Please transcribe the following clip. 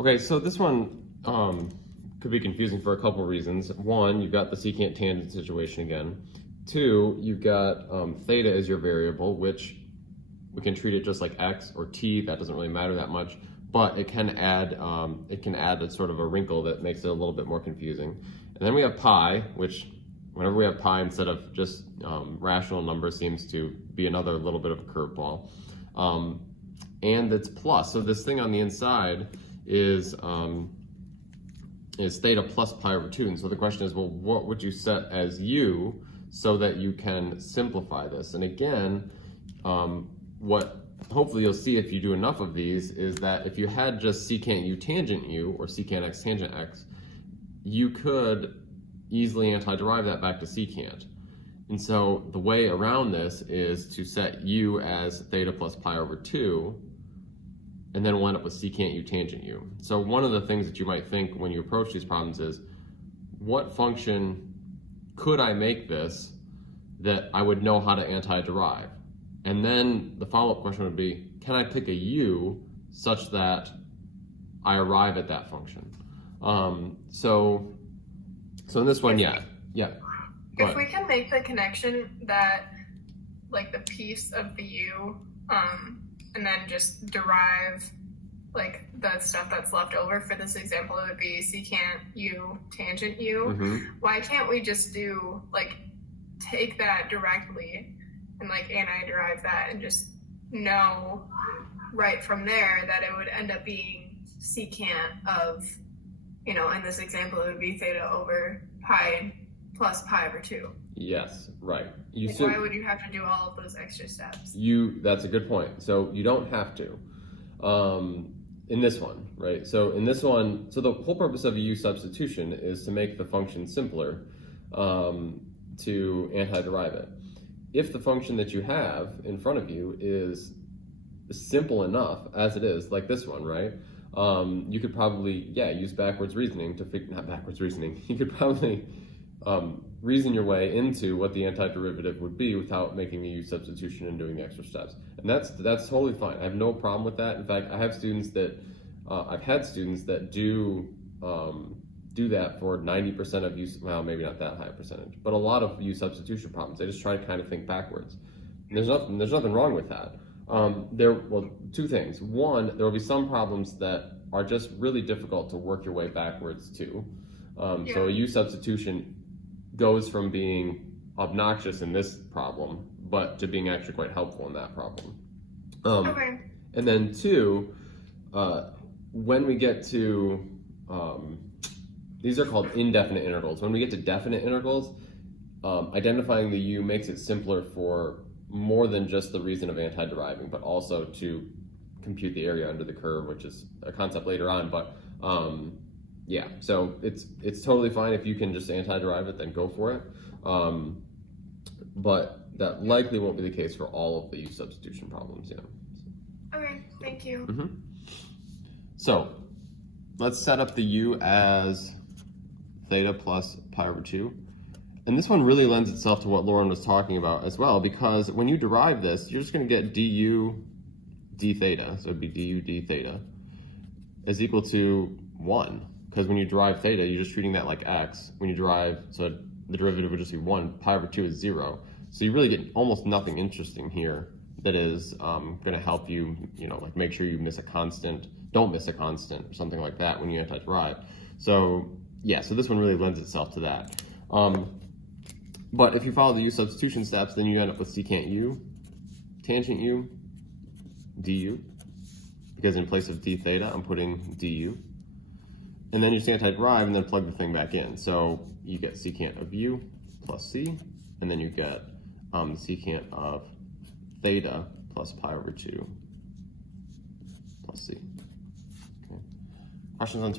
Okay, so this one could be confusing for a couple reasons. One, you've got the secant tangent situation again. Two, you've got theta as your variable, which we can treat it just like x or t. That doesn't really matter that much, but it can add a sort of a wrinkle that makes it a little bit more confusing. And then we have pi, which whenever we have pi instead of just rational numbers seems to be another little bit of a curveball. And it's plus. So this thing on the inside is theta plus pi over 2. And so the question is, well, what would you set as u so that you can simplify this? And again, what hopefully you'll see if you do enough of these is that if you had just secant u tangent u or secant x tangent x, you could easily antiderive that back to secant. And so the way around this is to set u as theta plus pi over 2, and then we'll end up with secant u tangent u. So one of the things that you might think when you approach these problems is, what function could I make this that I would know how to antiderive? And then the follow-up question would be, can I pick a u such that I arrive at that function? So in this one, yeah. If we can make the connection that, like, the piece of the u, and then just derive, like, the stuff that's left over for this example, it would be secant u tangent u. Why can't we just do, like, take that directly and, like, antiderive that and just know right from there that it would end up being secant of, you know, in this example, it would be theta over pi plus pi over 2. Yes, right. Why would you have to do all of those extra steps? That's a good point. So you don't have to in this one, right? So in this one, so the whole purpose of a u substitution is to make the function simpler to antiderive it. If the function that you have in front of you is simple enough as it is, like this one, right? You could probably, use backwards reasoning to figure, not backwards reasoning, you could probably reason your way into what the antiderivative would be without making the u substitution and doing the extra steps. And that's totally fine. I have no problem with that. In fact, I have students that, I've had students that do that for 90% of u, well, maybe not that high a percentage, but a lot of u substitution problems. They just try to kind of think backwards. And there's nothing wrong with that. Well, two things. One, there will be some problems that are just really difficult to work your way backwards to. So a u substitution goes from being obnoxious in this problem, but to being actually quite helpful in that problem. Okay. And then two, when we get to, these are called indefinite integrals. When we get to definite integrals, identifying the u makes it simpler for more than just the reason of antideriving, but also to compute the area under the curve, which is a concept later on. But so it's totally fine if you can just antiderive it, then go for it. But that likely won't be the case for all of the u substitution problems. Okay, thank you. So let's set up the u as theta plus pi over 2. And this one really lends itself to what Lauren was talking about as well, because when you derive this, you're just going to get du d theta, so it'd be du d theta, is equal to 1. Because when you derive theta, you're just treating that like x. When you derive, so the derivative would just be 1, pi over 2 is 0. So you really get almost nothing interesting here that is going to help you, like make sure you miss a constant, don't miss a constant, or something like that when you antiderive. So so this one really lends itself to that. But if you follow the u substitution steps, then you end up with secant u, tangent u, du, because in place of d theta, I'm putting du. And then you just antiderive and then plug the thing back in. So you get secant of u plus c, and then you get the secant of theta plus pi over 2 plus c. Okay. Questions on